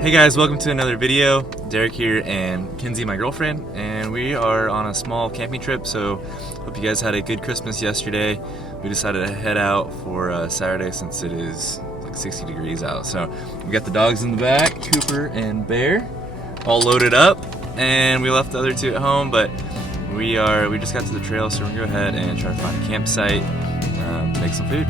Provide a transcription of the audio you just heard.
Hey guys, welcome to another video. Derek here and Kinsey, my girlfriend, and we are on a small camping trip, so hope you guys had a good Christmas yesterday. We decided to head out for Saturday since it is like 60 degrees out. So we got the dogs in the back, Cooper and Bear, all loaded up, and we left the other two at home, but we just got to the trail, so we're gonna go ahead and try to find a campsite, make some food.